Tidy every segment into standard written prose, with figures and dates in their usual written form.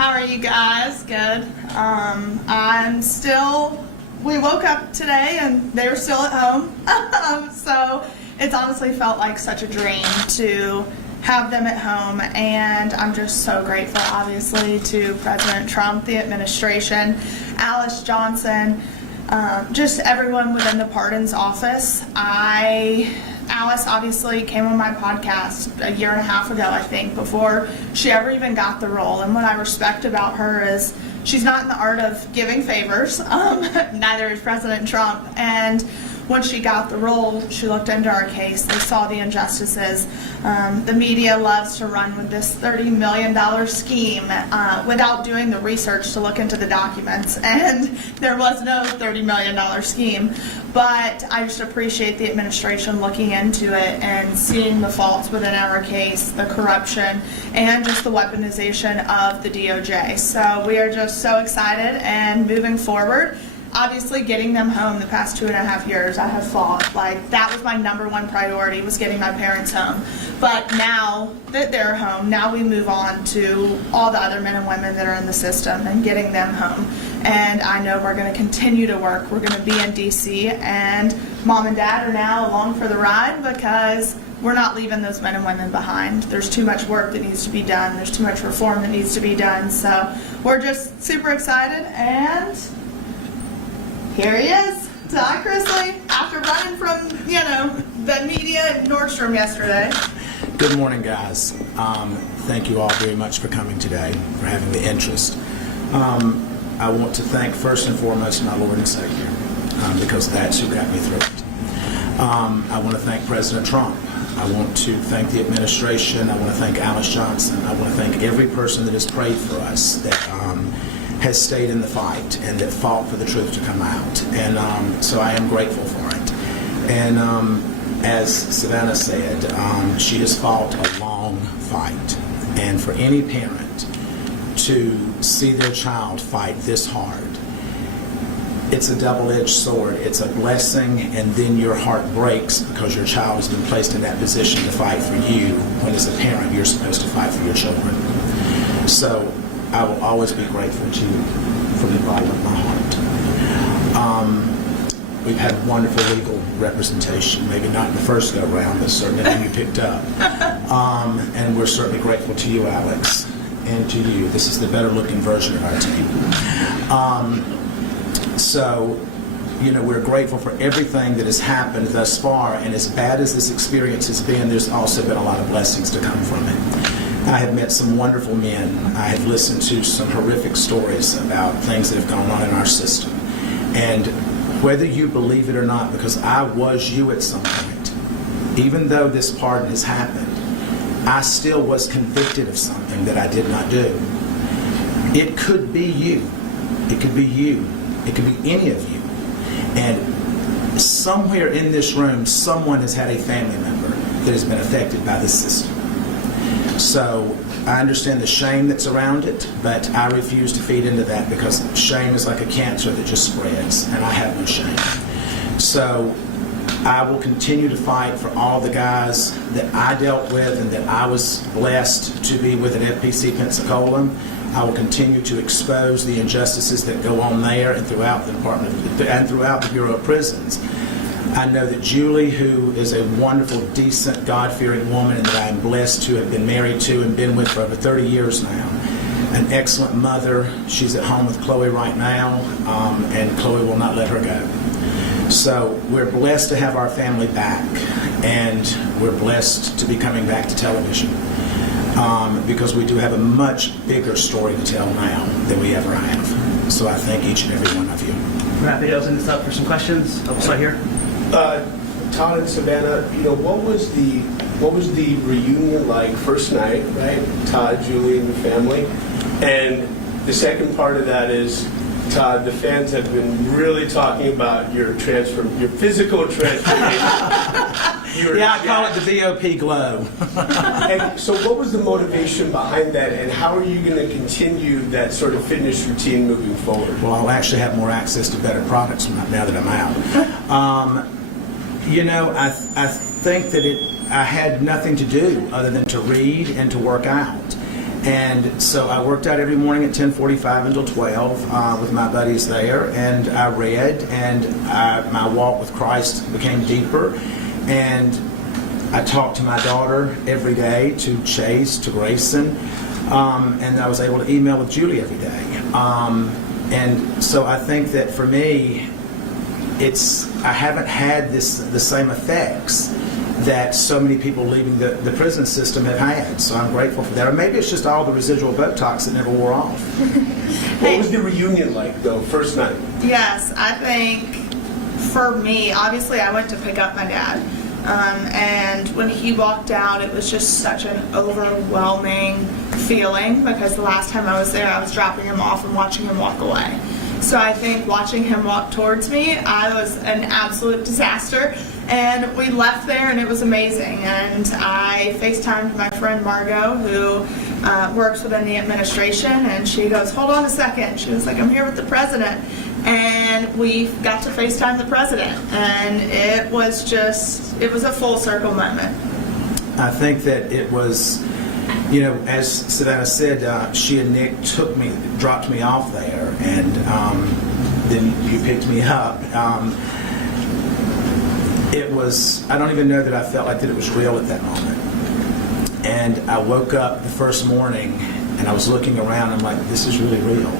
How are you guys? Good. We woke up today and they were still at home. So it's honestly felt like such a dream to have them at home, and I'm just so grateful, obviously, to President Trump, the administration, Alice Johnson, just everyone within the pardons office. Alice obviously came on my podcast a year and a half ago, I think, before she ever even got the role. And what I respect about her is she's not in the art of giving favors. Neither is President Trump. And when she got the role, she looked into our case. They saw the injustices. The media loves to run with this $30 million scheme without doing the research to look into the documents. And there was no $30 million scheme. But I just appreciate the administration looking into it and seeing the faults within our case, the corruption, and just the weaponization of the DOJ. So we are just so excited and moving forward. Obviously, getting them home the past 2.5 years, I have fought. Like, that was my #1 priority, was getting my parents home. But now that they're home, now we move on to all the other men and women that are in the system and getting them home. And I know we're going to continue to work. We're going to be in D.C., and Mom and Dad are now along for the ride because we're not leaving those men and women behind. There's too much work that needs to be done. There's too much reform that needs to be done. So we're just super excited, and here he is, Todd Chrisley, after running from, the media at Nordstrom yesterday. Good morning, guys. Thank you all very much for coming today, for having the interest. I want to thank first and foremost my Lord and Savior, because that's who got me through it. I want to thank President Trump. I want to thank the administration. I want to thank Alice Johnson. I want to thank every person that has prayed for us, that has stayed in the fight and that fought for the truth to come out. And so I am grateful for it. And as Savannah said, she has fought a long fight. And for any parent to see their child fight this hard, it's a double-edged sword. It's a blessing, and then your heart breaks because your child has been placed in that position to fight for you, when as a parent you're supposed to fight for your children. So I will always be grateful to you from the bottom of my heart. We've had wonderful legal representation, maybe not in the first go-round, but certainly when you picked up. And we're certainly grateful to you, Alex, and to you. This is the better-looking version of our team. So, we're grateful for everything that has happened thus far, and as bad as this experience has been, there's also been a lot of blessings to come from it. I have met some wonderful men. I have listened to some horrific stories about things that have gone on in our system. And whether you believe it or not, because I was you at some point, even though this pardon has happened, I still was convicted of something that I did not do. It could be you. It could be you. It could be any of you. And somewhere in this room, someone has had a family member that has been affected by this system. So I understand the shame that's around it, but I refuse to feed into that, because shame is like a cancer that just spreads, and I have no shame. So I will continue to fight for all the guys that I dealt with and that I was blessed to be with at FPC Pensacola. I will continue to expose the injustices that go on there and throughout the Department and throughout the Bureau of Prisons. I know that Julie, who is a wonderful, decent, God-fearing woman, and that I am blessed to have been married to and been with for over 30 years now, an excellent mother. She's at home with Chloe right now, and Chloe will not let her go. So we're blessed to have our family back, and we're blessed to be coming back to television, because we do have a much bigger story to tell now than we ever have. So I thank each and every one of you. We're happy to open this up for some questions. I'll start here. Todd and Savannah, what was the reunion like first night, right? Todd, Julie, and the family. And the second part of that is, Todd, the fans have been really talking about your physical transformation. I call it the VOP glow. And so what was the motivation behind that, and how are you going to continue that sort of fitness routine moving forward? Well, I'll actually have more access to better products now that I'm out. I think that I had nothing to do other than to read and to work out. And so I worked out every morning at 10:45 until 12 with my buddies there, and I read, and my walk with Christ became deeper. And I talked to my daughter every day, to Chase, to Grayson, and I was able to email with Julie every day. And so I think that for me, I haven't had the same effects that so many people leaving the prison system have had. So I'm grateful for that. Or maybe it's just all the residual Botox that never wore off. What was the reunion like, though, first night? Yes, I think for me, obviously I went to pick up my dad. And when he walked out, it was just such an overwhelming feeling, because the last time I was there, I was dropping him off and watching him walk away. So I think watching him walk towards me, I was an absolute disaster. And we left there, and it was amazing. And I FaceTimed my friend Margot, who works within the administration, and she goes, "Hold on a second." She was like, "I'm here with the president." And we got to FaceTime the president, and it was a full circle moment. I think that it was, as Savannah said, she and Nick dropped me off there, and then you picked me up. I don't even know that I felt like that it was real at that moment. And I woke up the first morning, and I was looking around, I'm like, this is really real.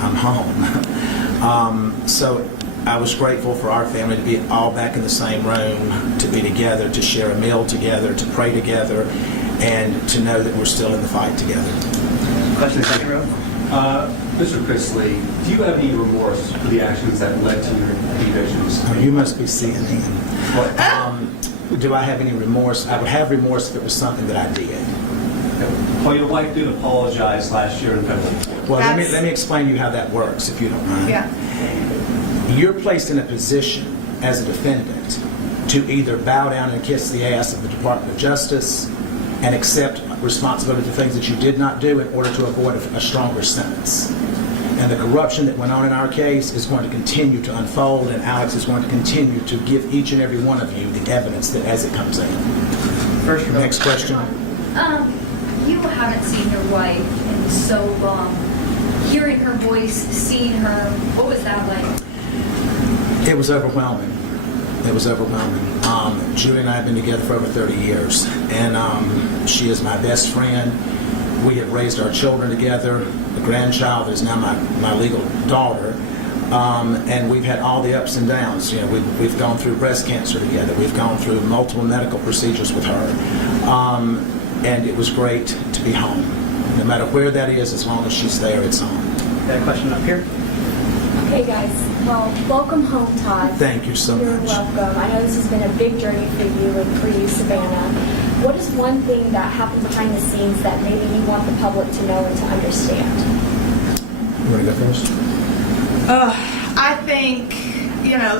I'm home. So I was grateful for our family to be all back in the same room, to be together, to share a meal together, to pray together, and to know that we're still in the fight together. Question second row. Mr. Chrisley, do you have any remorse for the actions that led to your convictions? Oh, you must be seeing him. Do I have any remorse? I would have remorse if it was something that I did. Well, your wife did apologize last year in federal court. Well, let me explain to you how that works, if you don't mind. Yeah. You're placed in a position as a defendant to either bow down and kiss the ass of the Department of Justice and accept responsibility for things that you did not do in order to avoid a stronger sentence. And the corruption that went on in our case is going to continue to unfold, and Alex is going to continue to give each and every one of you the evidence that as it comes in. First row. Next question. You haven't seen your wife in so long. Hearing her voice, seeing her, what was that like? It was overwhelming. It was overwhelming. Julie and I have been together for over 30 years, and she is my best friend. We have raised our children together. The grandchild is now my legal daughter, and we've had all the ups and downs. We've gone through breast cancer together. We've gone through multiple medical procedures with her, and it was great to be home. No matter where that is, as long as she's there, it's home. Got a question up here? Hey guys, well, welcome home, Todd. Thank you so You're much. welcome. I know this has been a big journey for you and for you, Savannah. What is one thing that happened behind the scenes that maybe you want the public to know and to understand? You want to go first? I think,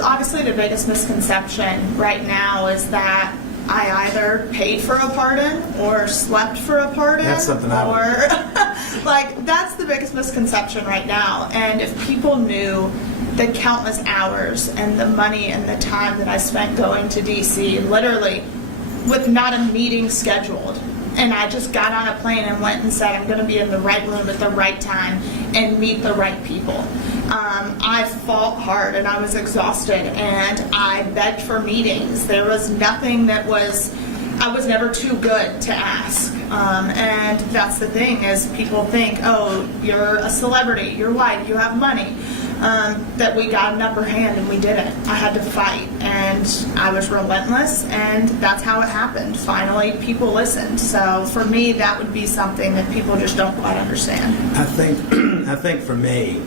obviously the biggest misconception right now is that I either paid for a pardon or slept for a pardon. That's something I would. That's the biggest misconception right now. And if people knew the countless hours and the money and the time that I spent going to DC, literally with not a meeting scheduled, and I just got on a plane and went and said I'm going to be in the right room at the right time and meet the right people. I fought hard and I was exhausted, and I begged for meetings. There was nothing I was never too good to ask. And that's the thing, is people think, oh, you're a celebrity, you're white, you have money. That we got an upper hand, and we didn't. I had to fight, and I was relentless, and that's how it happened. Finally, people listened. So for me, that would be something that people just don't quite understand. I think for me,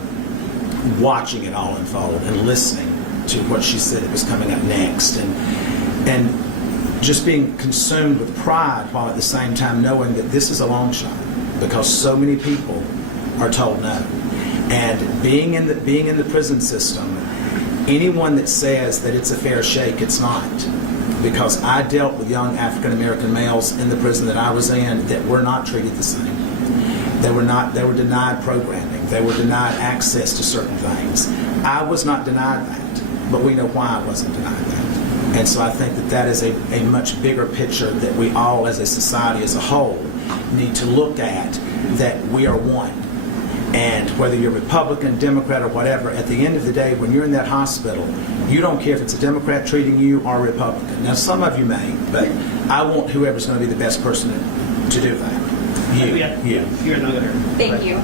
watching it all unfold and listening to what she said that was coming up next, and just being consumed with pride while at the same time knowing that this is a long shot, because so many people are told no. And being in the prison system, anyone that says that it's a fair shake, it's not. Because I dealt with young African American males in the prison that I was in that were not treated the same. They were denied programming. They were denied access to certain things. I was not denied that, but we know why I wasn't denied that. And so I think that is a much bigger picture that we all as a society as a whole need to look at that we are one. And whether you're Republican, Democrat, or whatever, at the end of the day, when you're in that hospital, you don't care if it's a Democrat treating you or a Republican. Now, some of you may, but I want whoever's going to be the best person to do that. You. You're another. Thank you.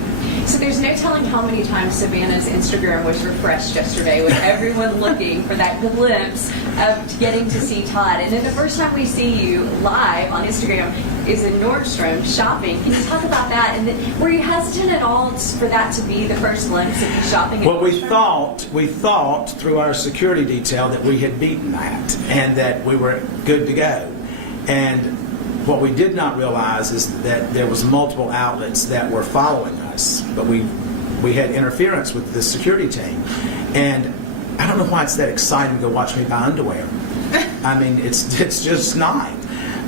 So there's no telling how many times Savannah's Instagram was refreshed yesterday with everyone looking for that glimpse of getting to see Todd. And then the first time we see you live on Instagram is in Nordstrom shopping. Can you talk about that? And then, were you hesitant at all for that to be the first glimpse of you shopping at Well, Nordstrom? we thought through our security detail that we had beaten that and that we were good to go. And what we did not realize is that there was multiple outlets that were following us, but we had interference with the security team. And I don't know why it's that exciting to go watch me buy underwear. I mean, it's just not.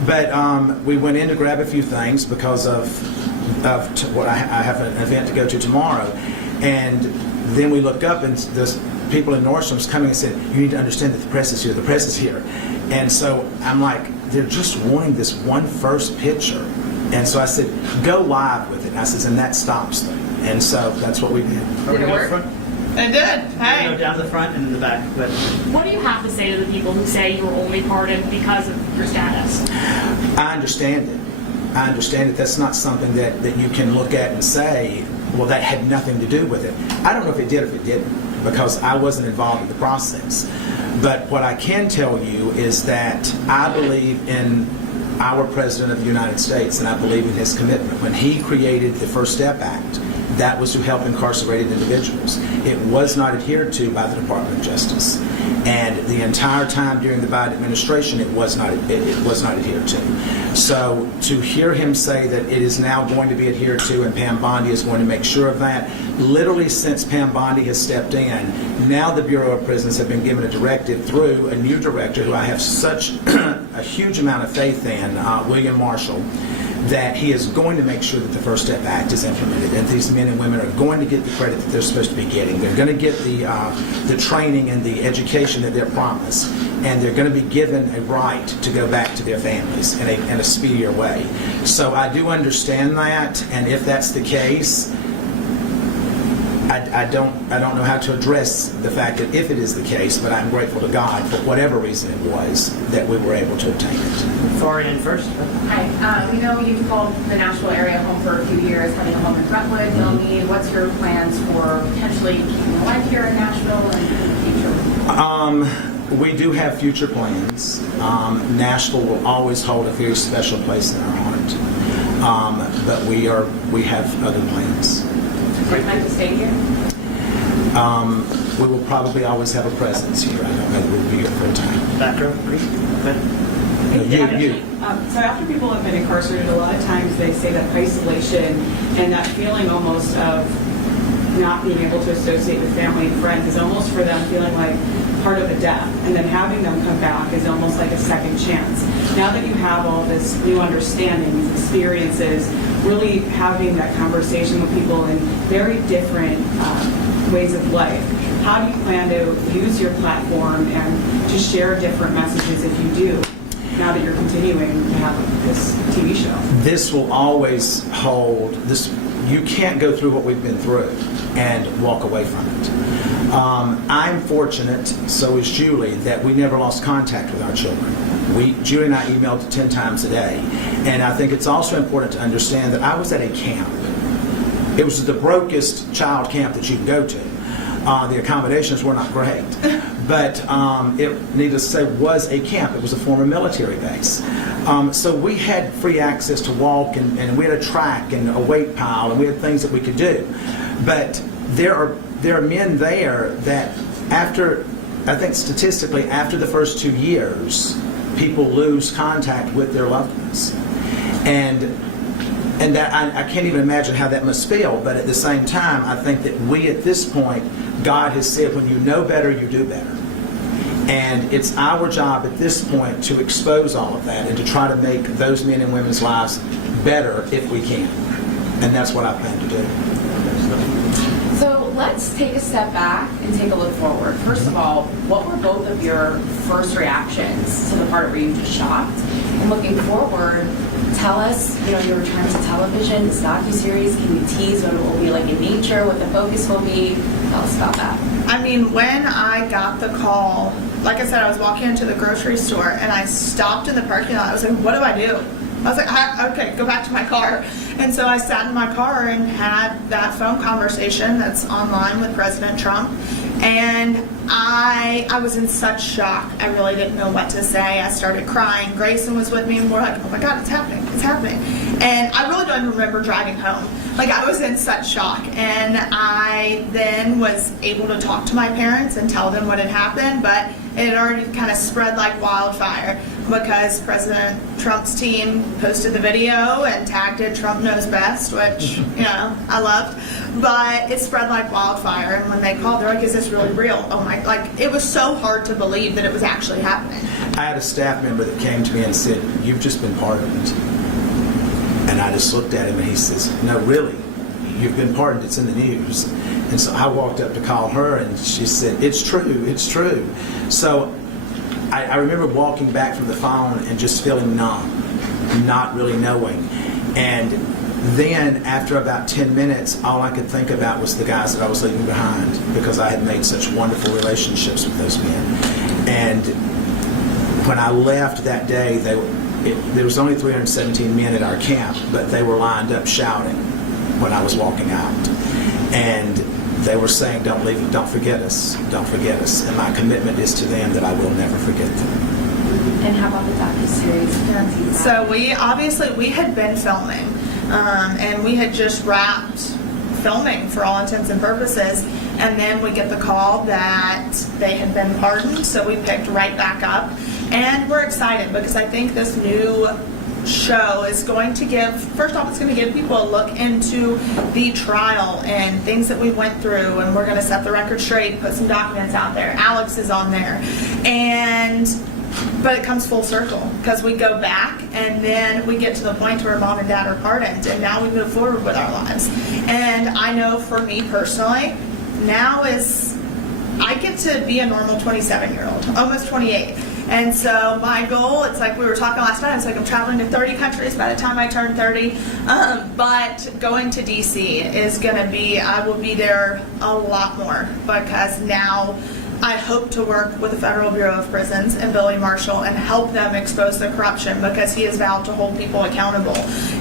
But we went in to grab a few things because of what I have an event to go to tomorrow. And then we looked up and the people in Nordstrom's coming and said, "You need to understand that the press is here, the press is here." And so I'm like, they're just wanting this one first picture. And so I said, go live with it. And I said, and that stops them. And so that's what we did. Are we Did it going work? front? It did. Go Hey. down to the front and in the back. But What do you have to say to the people who say you were only pardoned because of your status? I understand it. I understand it. That's not something that you can look at and say, well, that had nothing to do with it. I don't know if it did or if it didn't, because I wasn't involved in the process. But what I can tell you is that I believe in our President of the United States, and I believe in his commitment. When he created the First Step Act, that was to help incarcerated individuals. It was not adhered to by the Department of Justice. And the entire time during the Biden administration, it was not adhered to. So to hear him say that it is now going to be adhered to and Pam Bondi is going to make sure of that, literally since Pam Bondi has stepped in, now the Bureau of Prisons have been given a directive through a new director who I have such a huge amount of faith in, William Marshall, that he is going to make sure that the First Step Act is implemented, and these men and women are going to get the credit that they're supposed to be getting. They're going to get the training and the education that they're promised, and they're going to be given a right to go back to their families in a speedier way. So I do understand that, and if that's the case, I don't know how to address the fact that if it is the case, but I'm grateful to God for whatever reason it was that we were able to obtain it. far in first. Hi. We know you've called the Nashville area home for a few years, having a home in Brentwood, Milmead. What's your plans for potentially keeping your life here in Nashville and in the future? We do have future plans. Nashville will always hold a very special place in our heart. But we have other plans. Do you plan to stay here? We will probably always have a presence here. I don't know that we'll be here full time. Back row, please. No, you. So after people have been incarcerated, a lot of times they say that isolation and that feeling almost of not being able to associate with family and friends is almost for them feeling like part of a death. And then having them come back is almost like a second chance. Now that you have all this new understanding, these experiences, really having that conversation with people in very different ways of life, how do you plan to use your platform and to share different messages if you do, now that you're continuing to have this TV show? This will always hold this. You can't go through what we've been through and walk away from it. I'm fortunate, so is Julie, that we never lost contact with our children. Julie and I emailed 10 times a day. And I think it's also important to understand that I was at a camp. It was the brokest child camp that you can go to. The accommodations were not great. But it, needless to say, was a camp. It was a former military base. So we had free access to walk, and we had a track and a weight pile, and we had things that we could do. But there are men there that after, I think statistically, after the first 2 years, people lose contact with their loved ones. And that I can't even imagine how that must feel, but at the same time, I think that we at this point, God has said, when you know better, you do better. And it's our job at this point to expose all of that and to try to make those men and women's lives better if we can. And that's what I plan to do. So let's take a step back and take a look forward. First of all, what were both of your first reactions to the part where you just shocked? And looking forward, tell us, your return to television, this docu-series? Can you tease what it will be like in nature, what the focus will be? Tell us about that. I mean, when I got the call, like I said, I was walking into the grocery store and I stopped in the parking lot. I was like, what do I do? I was like, okay, go back to my car. And so I sat in my car and had that phone conversation that's online with President Trump. And I was in such shock. I really didn't know what to say. I started crying. Grayson was with me and we're like, oh my God, it's happening. It's happening. And I really don't even remember driving home. Like, I was in such shock. And I then was able to talk to my parents and tell them what had happened, but it had already kind of spread like wildfire because President Trump's team posted the video and tagged it Trump Knows Best, which, I loved. But it spread like wildfire. And when they called, they're like, is this really real? Oh my, like, it was so hard to believe that it was actually happening. I had a staff member that came to me and said, you've just been pardoned. And I just looked at him and he says, no, really, you've been pardoned, it's in the news. And so I walked up to call her and she said, it's true, it's true. So I remember walking back from the phone and just feeling numb, not really knowing. And then after about 10 minutes, all I could think about was the guys that I was leaving behind because I had made such wonderful relationships with those men. And when I left that day, there was only 317 men at our camp, but they were lined up shouting when I was walking out. And they were saying, don't leave, don't forget us, don't forget us. And my commitment is to them that I will never forget them. And how about the docu-series? So we had been filming, and we had just wrapped filming for all intents and purposes, and then we get the call that they had been pardoned, so we picked right back up. And we're excited because I think this new show is going to give, first off, it's going to give people a look into the trial and things that we went through, and we're going to set the record straight, put some documents out there. Alex is on there. But it comes full circle because we go back and then we get to the point where mom and dad are pardoned, and now we move forward with our lives. And I know for me personally, now I get to be a normal 27-year-old, almost 28. And so my goal, it's like we were talking last night, it's like I'm traveling to 30 countries by the time I turn 30. But going to DC is going to be, I will be there a lot more because now I hope to work with the Federal Bureau of Prisons and Billy Marshall and help them expose the corruption because he has vowed to hold people accountable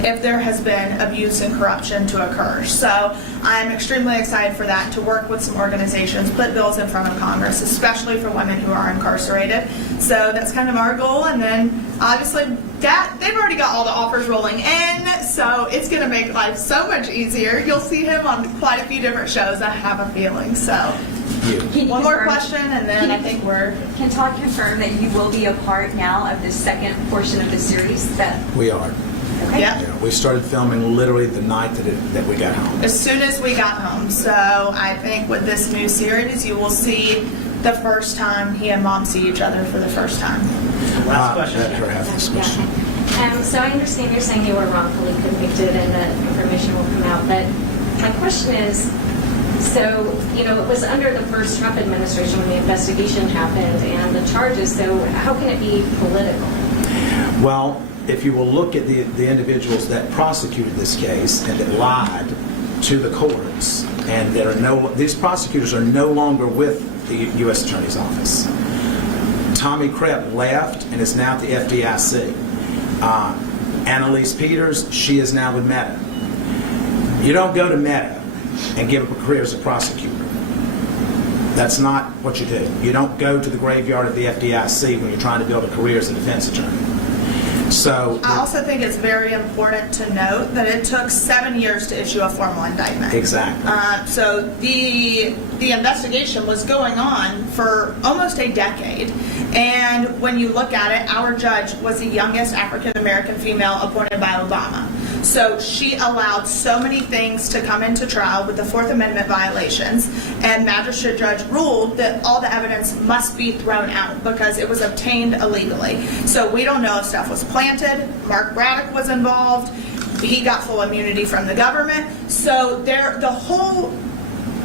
if there has been abuse and corruption to occur. So I'm extremely excited for that, to work with some organizations, put bills in front of Congress, especially for women who are incarcerated. So that's kind of our goal. And then obviously they've already got all the offers rolling in, so it's going to make life so much easier. You'll see him on quite a few different shows, I have a feeling. So one more question, and then I think Can Todd confirm that you will be a part now of the second portion of the series? We are. Okay. Yep. Yeah, we started filming literally the night that we got home. As soon as we got home. So I think with this new series, you will see the first time he and mom see each other for the first time. Last question. Let her have this question. So I understand you're saying you were wrongfully convicted and that information will come out, but my question is, so, it was under the first Trump administration when the investigation happened and the charges, so how can it be political? Well, if you will look at the individuals that prosecuted this case and that lied to the courts, and these prosecutors are no longer with the U.S. Attorney's Office. Tommy Krepp left and is now at the FDIC. Annalise Peters, she is now with Meta. You don't go to Meta and give up a career as a prosecutor. That's not what you do. You don't go to the graveyard of the FDIC when you're trying to build a career as a defense attorney. So I also think it's very important to note that it took 7 years to issue a formal indictment. Exactly. So the investigation was going on for almost a decade. And when you look at it, our judge was the youngest African American female appointed by Obama. So she allowed so many things to come into trial with the Fourth Amendment violations, and magistrate judge ruled that all the evidence must be thrown out because it was obtained illegally. So we don't know if stuff was planted. Mark Braddock was involved. He got full immunity from the government. So the whole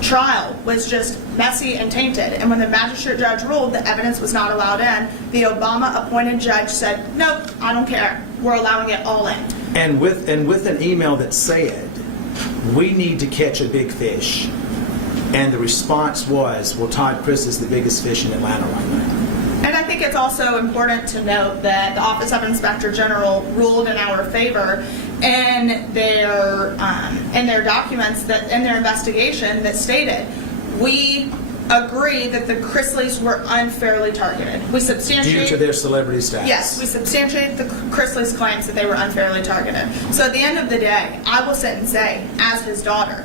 trial was just messy and tainted. And when the magistrate judge ruled the evidence was not allowed in, the Obama appointed judge said, nope, I don't care. We're allowing it all in. And with an email that said, "We need to catch a big fish," and the response was, "Well, Todd, Chris is the biggest fish in Atlanta right now." And I think it's also important to note that the Office of Inspector General ruled in our favor in their documents that in their investigation that stated, we agree that the Chrisleys were unfairly targeted. We substantiate Due to their celebrity status. Yes, we substantiate the Chrisleys' claims that they were unfairly targeted. So at the end of the day, I will sit and say, as his daughter,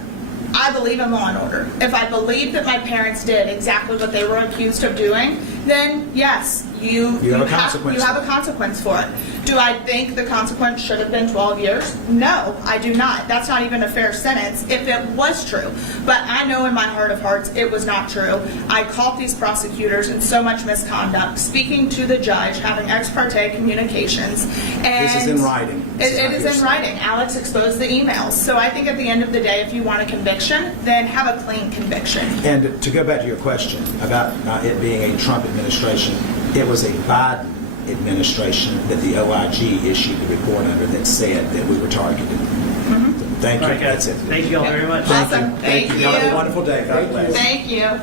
I believe in law and order. If I believe that my parents did exactly what they were accused of doing, then yes, you have a consequence. You have a consequence for it. Do I think the consequence should have been 12 years? No, I do not. That's not even a fair sentence if it was true. But I know in my heart of hearts it was not true. I caught these prosecutors in so much misconduct, speaking to the judge, having ex parte communications. And This is in writing. It is in writing. Alex exposed the emails. So I think at the end of the day, if you want a conviction, then have a clean conviction. And to go back to your question about it being a Trump administration, it was a Biden administration that the OIG issued the report under that said that we were targeted. Thank you. All right, guys. That's it. Thank you all very much. Awesome. Thank you. Have a wonderful day. God bless. Thank you.